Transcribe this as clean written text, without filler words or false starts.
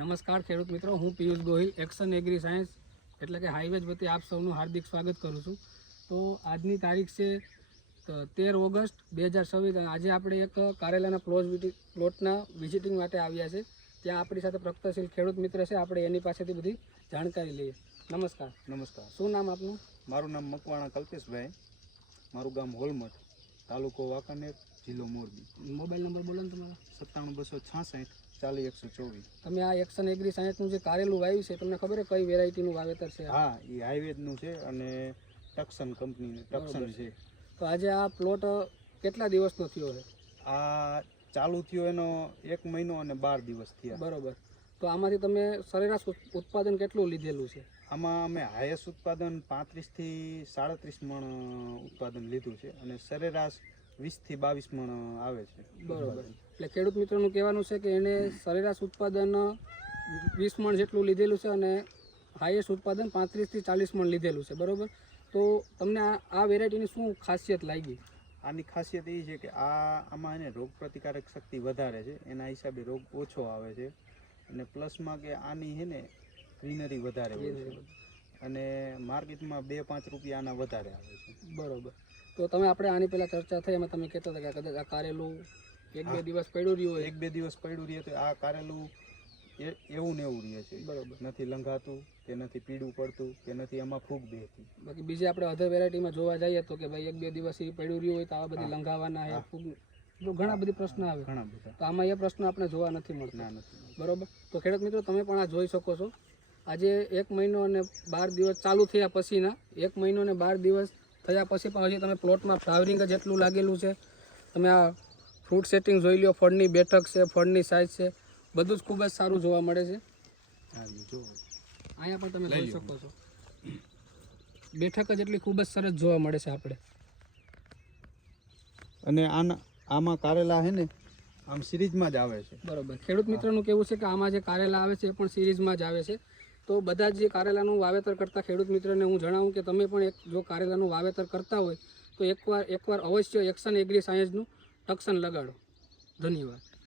નમસ્કાર ખેડૂત મિત્રો, હું Piyush Gohil action agri science એટલે કે હાઈવેજ વતી આપ સૌનું હાર્દિક સ્વાગત કરું છું. તો આજની તારીખ છે 13 ઓગસ્ટ 2026 અને આજે આપણે એક કારેલાના પ્લોટના વિઝિટિંગ માટે આવ્યા છે. ત્યાં આપણી સાથે પ્રગતિશીલ ખેડૂત મિત્ર છે, આપણે એની પાસેથી બધી જાણકારી લઈએ. નમસ્કાર. નમસ્કાર. શું નામ આપનું? મારું નામ મકવાણા કલ્પેશભાઈ, મારું ગામ હોલમઠ, તાલુકો વાંકાનેર, જિલ્લો મોરબી. મોબાઈલ નંબર બોલો ને તમારો. 97 266 40 124. તમે આ એક્શન એગ્રી સાયન્સનું જે કારેલું વાવ્યું છે, તમને ખબર છે કઈ વેરાયટીનું વાવેતર છે? હા, એ હાઈવેજનું છે અને ટક્સન કંપનીનું ટક્સન છે. તો આજે આ પ્લોટ કેટલા દિવસનો થયો છે? આ ચાલુ થયો એનો 1 મહિનો અને 12 દિવસ થયા. બરોબર. તો આમાંથી તમે સરેરાશ ઉત્પાદન કેટલું લીધેલું છે? આમાં અમે હાઈએસ્ટ ઉત્પાદન 35 થી 37 મણ ઉત્પાદન લીધું છે અને સરેરાશ 20 થી 22 મણ આવે છે. બરોબર. એટલે ખેડૂત મિત્રોનું કહેવાનું છે કે એને સરેરાશ ઉત્પાદન 20 મણ જેટલું લીધેલું છે અને હાઈએસ્ટ ઉત્પાદન 35 થી 40 મણ લીધેલું છે. બરોબર. તો તમને આ વેરાયટીની શું ખાસિયત લાગી? આની ખાસિયત એ છે કે આમાં એને રોગ પ્રતિકારક શક્તિ વધારે છે, એના હિસાબે રોગ ઓછો આવે છે અને પ્લસમાં કે આની છે ને ગ્રીનરી વધારે હોય છે અને માર્કેટમાં 2-5 રૂપિયા આના વધારે આવે છે. બરોબર. તો તમે આપણે આની પહેલાં ચર્ચા થઈ એમાં તમે કહેતા હતા કે કદાચ આ કારેલું 1-2 દિવસ પડ્યું રહ્યું હોય. 1-2 દિવસ પડ્યું રહે તો આ કારેલું એવું ને એવું રહે છે. બરોબર. નથી લંઘાતું કે નથી પીળું પડતું કે નથી આમાં ફૂગ બેહતી. બાકી બીજી આપણે અધર વેરાયટીમાં જોવા જઈએ તો કે ભાઈ 1-2 દિવસ એ પડ્યું રહ્યું હોય તો આવા બધી લંઘાવાના છે, ફૂગ, તો ઘણા બધી પ્રશ્ન આવે. ઘણા બધા. તો આમાં એ પ્રશ્ન આપણે જોવા નથી મળતા. નથી. બરોબર. તો ખેડૂત મિત્રો તમે પણ આ જોઈ શકો છો. આજે 1 મહિનો અને 12 દિવસ ચાલુ થયા પછીના 1 મહિનો અને 12 દિવસ થયા પછી પણ હજી તમે પ્લોટમાં ફ્લાવરિંગ જ એટલું લાગેલું છે. તમે આ ફ્રૂટ સેટિંગ જોઈ લો, ફળની બેઠક છે, ફળની સાઇઝ છે, બધું જ ખૂબ જ સારું જોવા મળે છે. અહીંયા પણ તમે જોઈ શકો છો બેઠક જ એટલી ખૂબ જ સરસ જોવા મળે છે આપણે. અને આમાં કારેલા છે ને આમ સિરીઝમાં જ આવે છે. બરોબર. ખેડૂત મિત્રોનું કેવું છે કે આમાં જે કારેલા આવે છે એ પણ સિરીઝમાં જ આવે છે. તો બધા જ જે કારેલાનું વાવેતર કરતા ખેડૂત મિત્રોને હું જણાવું કે તમે પણ જો કારેલાનું વાવેતર કરતા હોય તો એકવાર અવશ્ય એક્શન એગ્રી સાયન્સનું ટક્સન લગાડો. ધન્યવાદ.